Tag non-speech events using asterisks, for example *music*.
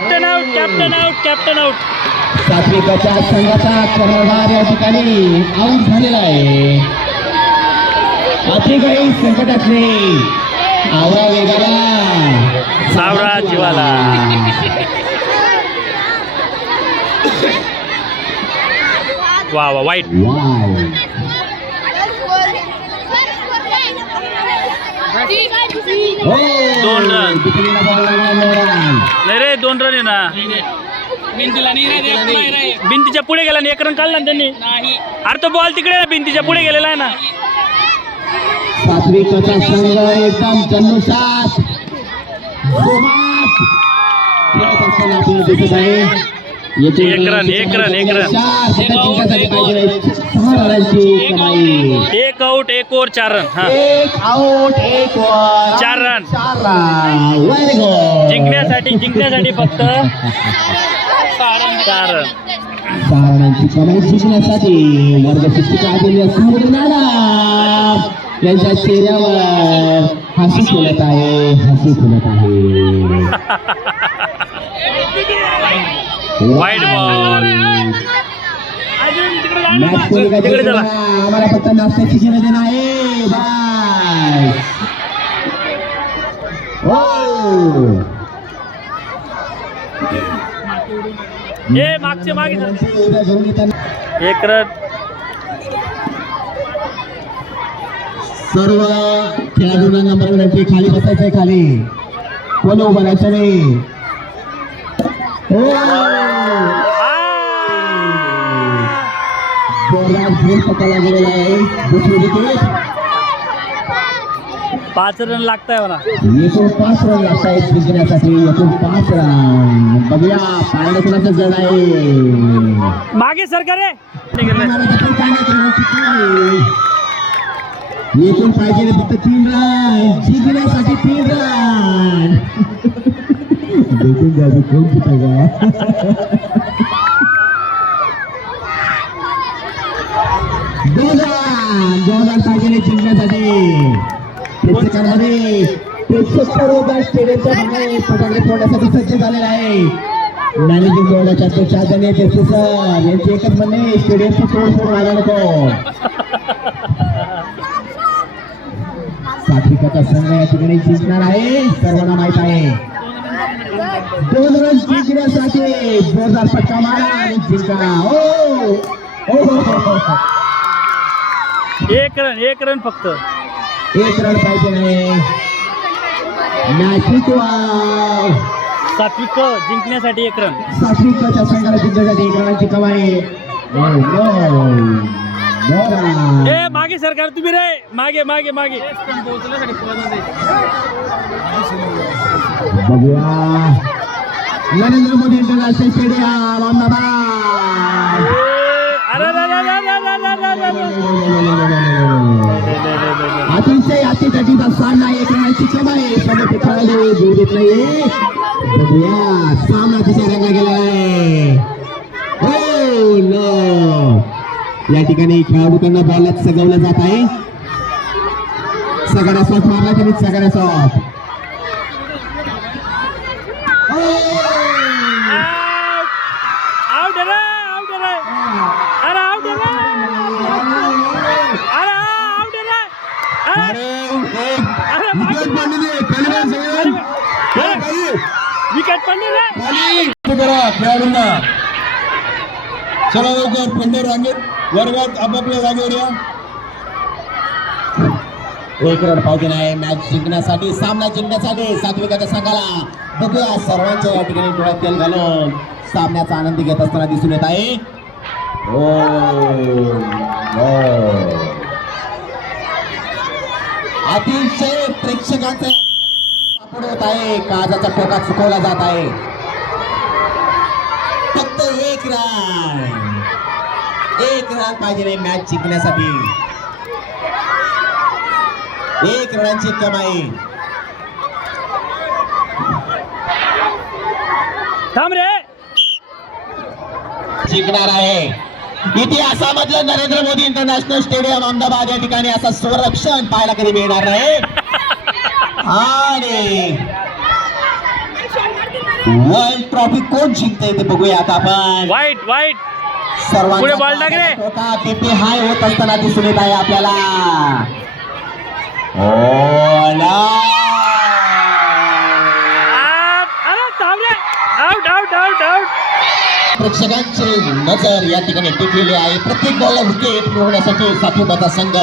Captain out captain out captain out सात्विकाच्या संघाचा कर्णधार या ठिकाणी आऊट झालेला आहे. अतिकाही संकटातले. आवरा वेगाला. सावरा जीवाला. *laughs* वा वा वाईट वाव हो दोन रन. नाही रे दोन रन आहे ना. भिंतीला नाही रे देत नाही रे. भिंतीच्या पुढे गेला आणि एक रन काढला ना त्यांनी. नाही. अरे तो बॉल तिकडे ना, भिंतीच्या पुढे गेलेला आहे ना. सात्विकाचा संघ एकदम जन्मसात जोमात खेळत असताना आपल्याला दिसत आहे. येथे एक रन, एक रन, एक रन. एक आउट एक ओव्हर. चार रन हा. एक आउट एक चार रन. जिंकण्यासाठी जिंकण्यासाठी फक्त चार रन. कमाई वर्ग शिक्षिका यांच्या चेहऱ्यावर हसी फुलत आहे हसी फुलत आहे. *laughs* वाईट बॉल तिकडे चला. आम्हाला फक्त नाश्त्याची देणं आहे बाय. हो. ए मागचे मागे. एक रन. सर्व खेळाडूंना नंबर विनंती खाली बसायचंय खाली. कोणी उभं राहायचं नाही हो जोरदार खेळ पकायला गेलेला आहे दुसरी विकेट पाच रन लागताय मला एकूण पाच रन लागत आहेत जिंकण्यासाठी. एकूण पाच रन बघूया पाहिलं कुणाचं जड आहे. मागे सरकार. एकूण पाहिजे फक्त तीन रन जिंकण्यासाठी तीन रन देखून द्या कोण कुठं का दोन दोन पाहिजे जिंकण्यासाठी प्रेक्षकांमध्ये प्रेक्षक स्टेडियमच्या बाहेर फोडण्यासाठी सज्ज झालेला आहे मॅनेजिंग बोर्डाच्या अध्यक्ष आदरणीय देशमुख सर एकच म्हणणे स्टेडियमची तोडफोड व्हायला नको सात्विकाचा संघ या ठिकाणी जिंकणार आहे सर्वांना माहीत आहे दोन रन जिंकण्यासाठी जोरदार फटका मारा आणि जिंका. हो. एक रन एक रन फक्त. एक रन पाहिजे नाही सात्विक जिंकण्यासाठी एक रन. सात्विकाच्या संघाला जिंकण्यासाठी एक रनाची कमाई. ए मागे सरकार तुम्ही रे. मागे मागे मागे. बघूया. Narendra Modi international stadium Ahmedabad. अतिशय अतिथटीचा सामना एक रनाची कमाई समोर खेळाडू जीव देत नाही बघूया सामना तिच्या रंगा गेला हो नो. या ठिकाणी खेळाडू त्यांना बॉलला सगवलं जात आहे. सगळ्या सॉफ्ट मारला त्यांनी सगळ्या सॉफ्ट आउट रे आउट रे अरे आउट रे अरे आउट रे विकेट करा. खेळाडूंना. चला लवकर. पंढर रांगेत. वर्गात आपापल्या जागेवर या. एक रन पावते नाही. मॅच जिंकण्यासाठी सामना जिंकण्यासाठी सात्विकाच्या संघाला बघूया सर्वांच्या या ठिकाणी डोळ्यात तेल घालून. सामन्याचा आनंद घेत असताना दिसून येत आहे. हो, हो. सापड होत आहे काजाचा टोका चुकवला जात आहे. फक्त एक रन. एक रन पाहिजे मॅच जिंकण्यासाठी. एक रनांची कमाई. थांब रे. जिंकणार आहे. इतिहासामधलं नरेंद्र मोदी इंटरनॅशनल स्टेडियम अहमदाबाद या ठिकाणी असं संरक्षण पाहायला कधी मिळणार नाही. आणि वर्ल्ड ट्रॉफी कोण जिंकते ते बघूया आता आपण. वाईट वाईट. पुढे बॉल रे. होता BP हाय होत असताना दिसून येत आहे आपल्याला. आउट प्रेक्षकांची नजर या ठिकाणी टिकलेली आहे. प्रत्येक बॉलला विकेट मिळवण्यासाठी साथीबाचा संघ.